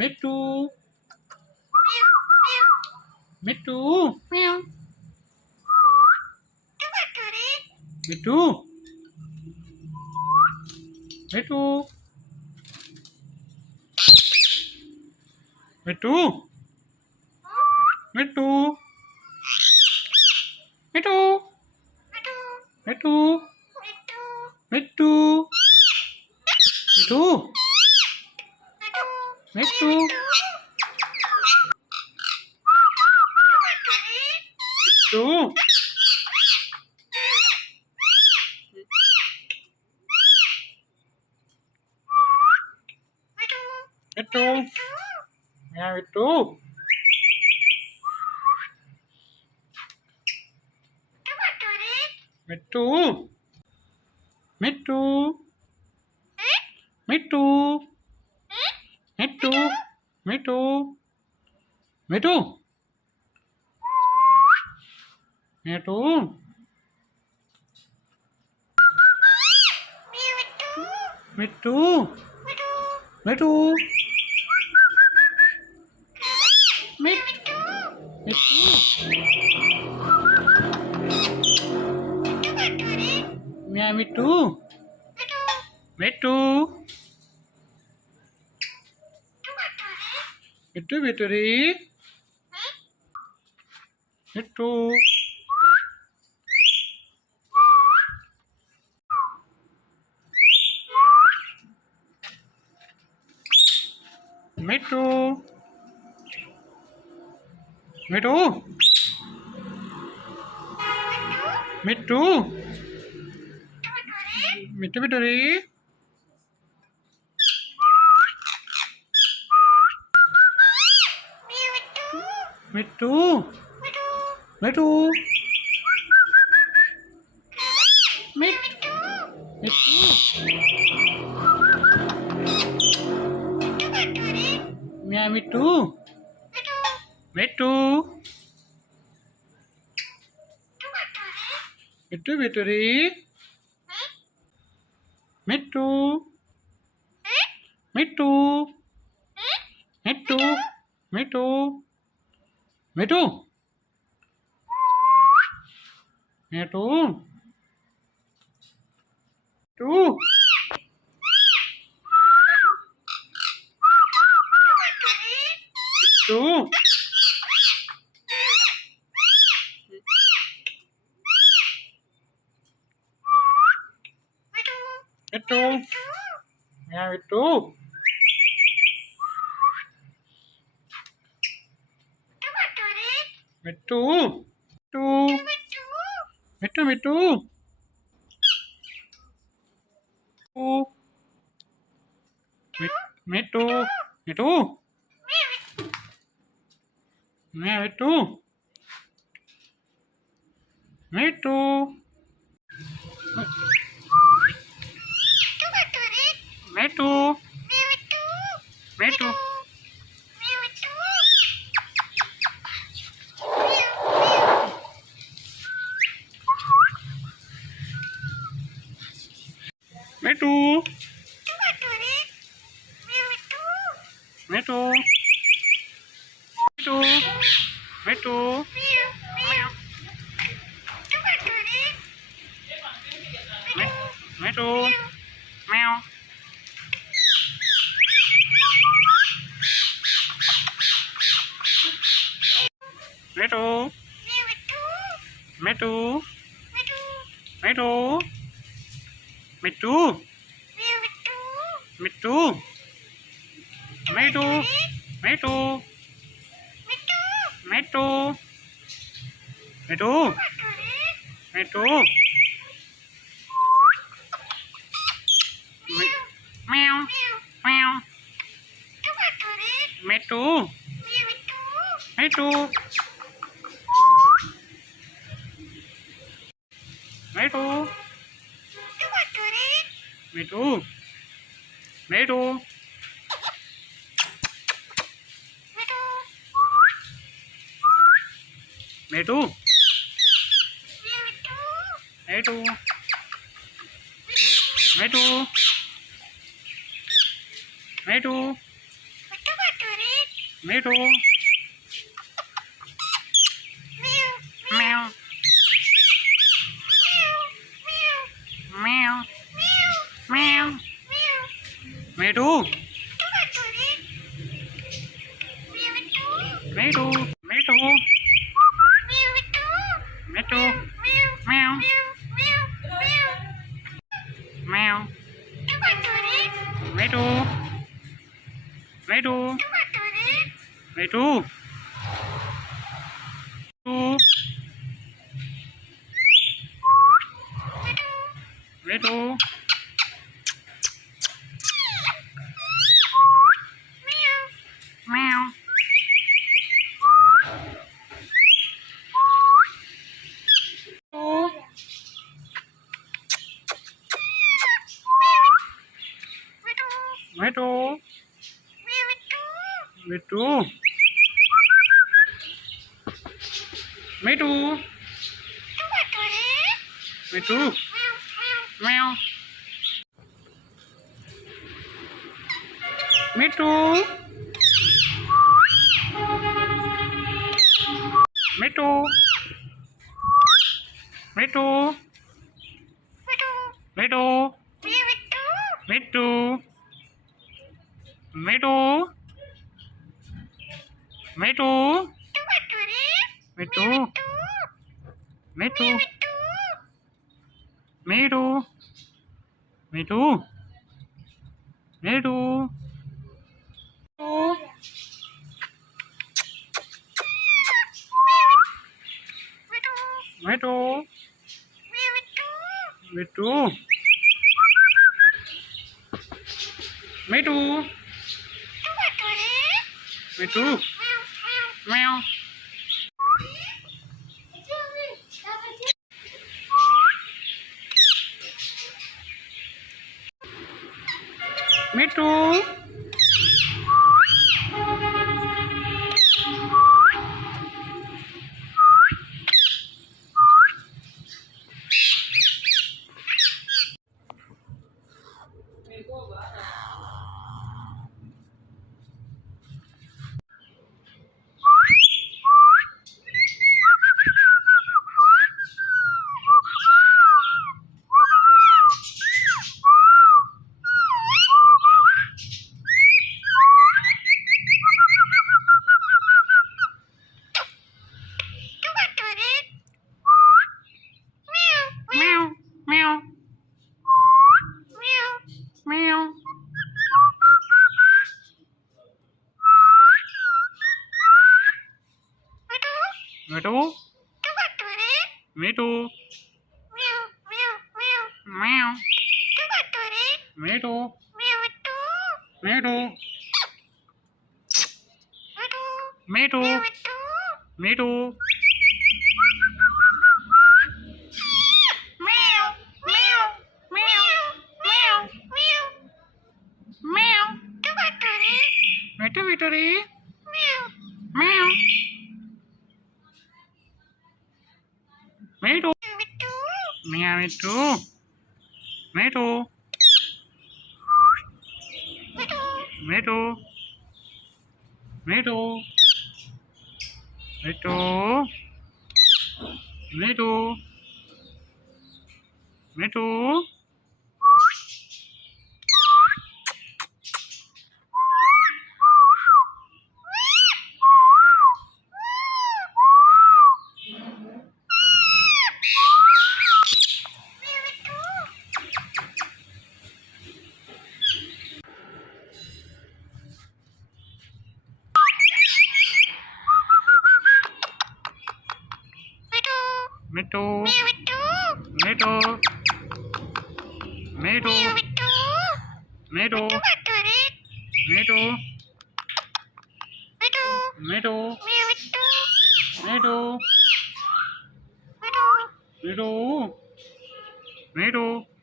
મિટ્ટુ મિટ્ટુ મિટ્ટુ મિટ્ટુ મિટ્ટુ મિટ્ટુ મિટ્ટુ મિટ્ટુ મિટ્ટુ મિટ્ટુ મિટ્ટુ મિટ્ટુ મિટ્ટુ યા મિટ્ટુ મિટ્ટુ મિટ્ટુ મિટ્ટુ મિટ્ટુ મિટ્ટુ મિટ્ટુ મિટ્ટુ મિટ્ટુ મિટ્ટુ મિટ્ટુ મ્યા મિટ્ટુ મિટ્ટુ મિટ્ટુ મિટ્ટુરી મિટ્ટુ મિટ્ટુ મિટ્ટુ મિટ્ટુ મિટ્ટુ મિટ્ટુરી મિટ્ટુ મિટ્ટુ મિટ્ટુ મ્યા મિટ્ટુ મિટ્ટુ મિટ્ટુ મિટ્ટુરી મિટ્ટુ મિટ્ટુ મિટ્ટુ મિટ્ટુ મિટ્ટુ મિટ્ટુ મિટ્ટુ મિટ્ટુ યા મિટ્ટુ મિટ્ટુ મિટ્ટુ મિટ્ટુ મિટ્ટુ મિટ્ટુ મ્યા મિટ્ટુ મિટ્ટુ મિટ્ટુ મિટ્ટુ મિટ્ટુ મિટ્ટુ મિટ્ટુ મિટ્ટુ મ્યાઉ મિટ્ટુ મિટ્ટુ મિટ્ટુ મિટ્ટુ મિટ્ટુ મિટ્ટુ મિટ્ટુ મિટ્ટુ મિટ્ટુ મિટ્ટુ મ્યાઉ મ્યાઉ મિટ્ટુ મિટ્ટુ મિટ્ટુ મિટ્ટુ મિટ્ટુ મિટ્ટુ મિટ્ટુ મિટ્ટુ મિટ્ટુ મીઠું મેવ મેવ મેવ મીઠું મીઠું મીઠું મીઠું મેવ મેવ મીઠું મીઠું મીઠું મીઠું મેવ મીઠું મીઠું મીઠું મીઠું મેવ મીઠું મીઠું મીઠું મીઠું મીઠું મીઠું મીઠું મીઠું મીઠું મીઠું મીઠું મીઠું મીઠું મીઠું મીઠું મીઠું મેવ મીઠું મીઠું મીઠું મેવ મીઠું મીઠું મીઠું મીઠું મેવ મેવ મેવ મેવ મેવ મીઠું મીઠું મેવ મીઠું મીઠું મીઠું મીઠું મીઠું મીઠું મીઠું મીઠું મીઠું મીઠું મીઠું મીઠું મીઠું મીઠું મીઠું મીઠું મીઠું